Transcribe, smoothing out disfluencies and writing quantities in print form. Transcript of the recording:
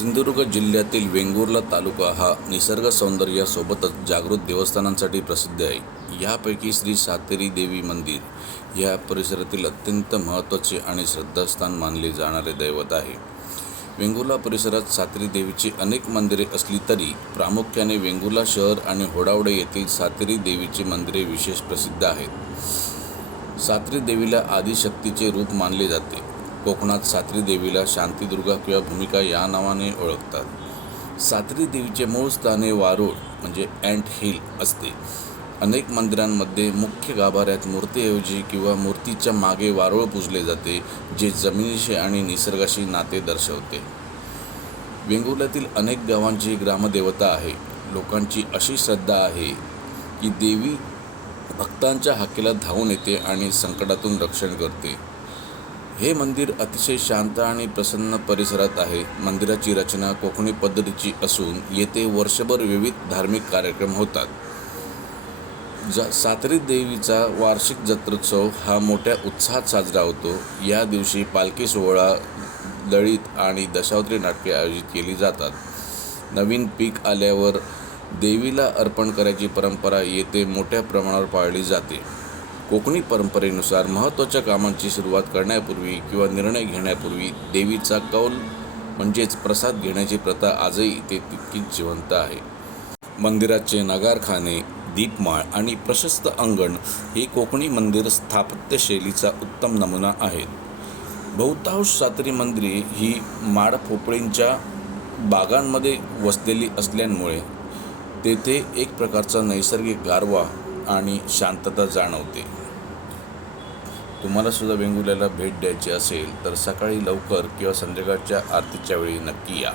सिंधुदुर्ग जिल्ह्यातील वेंगुर्ला तालुका हा निसर्ग सौंदर्यासोबतच जागृत देवस्थानांसाठी प्रसिद्ध आहे. यापैकी श्री सातेरी देवी मंदिर या परिसरातील अत्यंत महत्त्वाचे आणि श्रद्धास्थान मानले जाणारे दैवत आहे. वेंगुर्ला परिसरात सातेरी देवीची अनेक मंदिरे असली तरी प्रामुख्याने वेंगुर्ला शहर आणि होडावडे येथील सातेरी देवीची मंदिरे विशेष प्रसिद्ध आहेत. सातेरी देवीला आदिशक्तीचे रूप मानले जाते. कोकणात सातेरी देवीला शांतीदुर्गा किंवा भूमिका या नावाने ओळखतात. सातेरी देवीचे मूळ स्थाने वारुळ म्हणजे अँट हिल असते. अनेक मंदिरांमध्ये मुख्य गाभाऱ्यात मूर्तीऐवजी किंवा मूर्तीच्या मागे वारुळ पूजले जाते, जे जमिनीशी आणि निसर्गाशी नाते दर्शवते. वेंगुर्ल्यातील अनेक गावांची ग्रामदेवता आहे. लोकांची अशी श्रद्धा आहे की देवी भक्तांच्या हाकेला धावून येते आणि संकटातून रक्षण करते. हे मंदिर अतिशय शांत आणि प्रसन्न परिसरात आहे. मंदिराची रचना कोकणी पद्धतीची असून येथे वर्षभर विविध धार्मिक कार्यक्रम होतात. सातेरी देवीचा वार्षिक जत्रोत्सव हा मोठ्या उत्साहात साजरा होतो. या दिवशी पालखी सोहळा, ललित आणि दशावतारी नाटके आयोजित केली जातात. नवीन पीक आल्यावर देवीला अर्पण करायची परंपरा येथे मोठ्या प्रमाणावर पाळली जाते. कोकणी परंपरेनुसार महत्त्वाच्या कामांची सुरुवात करण्यापूर्वी किंवा निर्णय घेण्यापूर्वी देवीचा कौल म्हणजेच प्रसाद घेण्याची प्रथा आजही इथे तितकीच जिवंत आहे. मंदिराचे नगारखाने, दीपमाळ आणि प्रशस्त अंगण हे कोकणी मंदिर स्थापत्यशैलीचा उत्तम नमुना आहेत. बहुतांश सातेरी मंदिरे ही माडपोपळींच्या बागांमध्ये वसलेली असल्यामुळे तेथे एक प्रकारचा नैसर्गिक गारवा आणि शांतता जाणवते. तुम्हाला सुद्धा वेंगुर्ल्याला भेट द्यायची असेल तर सकाळी लवकर किंवा संध्याकाळच्या आरतीच्या वेळी नक्की या.